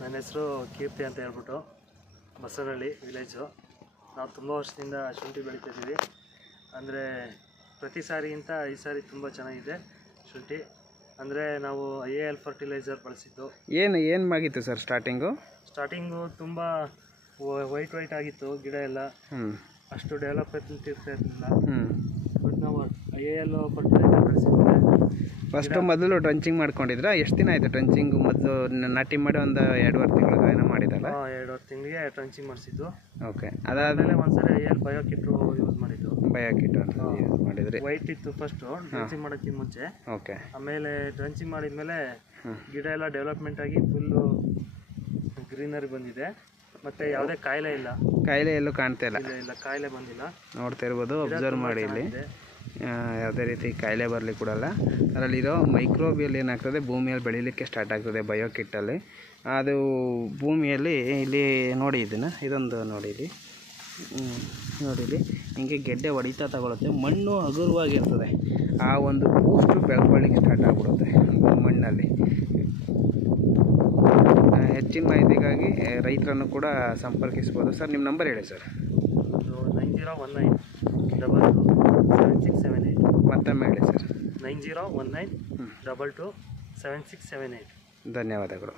ನನ್ನ ಹೆಸರು ಕೀರ್ತಿ ಅಂತ ಹೇಳ್ಬಿಟ್ಟು, ಬಸವನಹಳ್ಳಿ ವಿಲೇಜು. ನಾವು ತುಂಬ ವರ್ಷದಿಂದ ಶುಂಠಿ ಬೆಳೀತಿದ್ದೀವಿ. ಅಂದರೆ ಪ್ರತಿ ಸಾರಿಗಿಂತ ಈ ಸಾರಿ ತುಂಬ ಚೆನ್ನಾಗಿದೆ ಶುಂಠಿ. ಅಂದರೆ ನಾವು IAL ಫರ್ಟಿಲೈಸರ್ ಬಳಸಿದ್ದು. ಏನು ಆಗಿತ್ತು ಸರ್ ಸ್ಟಾರ್ಟಿಂಗು ತುಂಬ ವೈಟ್ ಆಗಿತ್ತು ಗಿಡ ಎಲ್ಲ. ಅಷ್ಟು ಡೆವಲಪ್ಮೆಂಟ್ ಇರ್ತಿರಲಿಲ್ಲ. ಬಟ್ ನಾವು IAL ಫರ್ಟಿಲೈಸರ್ ಬಳಸಿದ್ವಿ. ಫಸ್ಟು ಮೊದಲು ಟ್ರಂಚಿಂಗ್ ಮಾಡ್ಕೊಂಡಿದ್ರಾ? ಎಷ್ಟು ದಿನ ಆಯಿತು ಟ್ರಂಚಿಂಗು? ಮೊದಲು ನಾಟಿ ಮಾಡಿ ಒಂದು 2-2 ತಿಂಗಳು ಏನೋ ಮಾಡಿದಲ್ಲ? 2-2 ತಿಂಗಳಿಗೆ ಟ್ರಂಚಿಂಗ್ ಮಾಡಿಸಿದ್ದು. ಓಕೆ, ಅದಾದಮೇಲೆ ಒಂದ್ಸರಿ IAL ಬಯೋಕಿಟ್ಟು ಯೂಸ್ ಮಾಡಿದ್ದು. ಬಯೋಕಿಟ್ ಯೂಸ್ ಮಾಡಿದ್ರಿ? ವೈಟ್ ಇತ್ತು ಫಸ್ಟು ಡ್ರಂಚಿಂಗ್ ಮಾಡೋಕ್ಕಿಂತ ಮುಂಚೆ. ಓಕೆ. ಆಮೇಲೆ ಡ್ರಂಚಿಂಗ್ ಮಾಡಿದ್ಮೇಲೆ ಗಿಡ ಎಲ್ಲ ಡೆವಲಪ್ಮೆಂಟ್ ಆಗಿ ಫುಲ್ಲು ಗ್ರೀನರಿ ಬಂದಿದೆ. ಮತ್ತು ಯಾವುದೇ ಕಾಯಿಲೆ ಇಲ್ಲ. ಕಾಯಿಲೆ ಎಲ್ಲೂ ಕಾಣ್ತಾ ಇಲ್ಲ? ಇಲ್ಲ, ಕಾಯಿಲೆ ಬಂದಿಲ್ಲ. ನೋಡ್ತಾ ಇರ್ಬೋದು, ಅಬ್ಸರ್ವ್ ಮಾಡಿ. ಇಲ್ಲಿ ಯಾವುದೇ ರೀತಿ ಕಾಯಿಲೆ ಬರಲಿ ಕೊಡಲ್ಲ. ಅದರಲ್ಲಿರೋ ಮೈಕ್ರೋಬಿಯಲ್ ಏನಾಗ್ತದೆ, ಭೂಮಿಯಲ್ಲಿ ಬೆಳೀಲಿಕ್ಕೆ ಸ್ಟಾರ್ಟ್ ಆಗ್ತದೆ ಬಯೋಕಿಟ್ಟಲ್ಲಿ. ಅದು ಭೂಮಿಯಲ್ಲಿ ಇಲ್ಲಿ ನೋಡಿ, ಇದೊಂದು ನೋಡಿ, ಇಲ್ಲಿ ಹಿಂಗೆ ಗೆಡ್ಡೆ ಹೊಡಿತಾ ತಗೊಳುತ್ತೆ. ಮಣ್ಣು ಹಗುರವಾಗಿರ್ತದೆ. ಆ ಒಂದು ಬೂಸ್ಟು ಬೆಳ್ಕೊಳ್ಳಿಕ್ಕೆ ಸ್ಟಾರ್ಟ್ ಆಗಿಬಿಡುತ್ತೆ ಮಣ್ಣಲ್ಲಿ. ಹೆಚ್ಚಿನ ಮಾಹಿತಿಗಾಗಿ ರೈತರನ್ನು ಕೂಡ ಸಂಪರ್ಕಿಸ್ಬೋದು. ಸರ್, ನಿಮ್ಮ ನಂಬರ್ ಹೇಳಿ ಸರ್. 9019227678. ಮತ್ತೊಮ್ಮೆ ಹೇಳಿ ಸರ್. 9019227678. ಧನ್ಯವಾದಗಳು.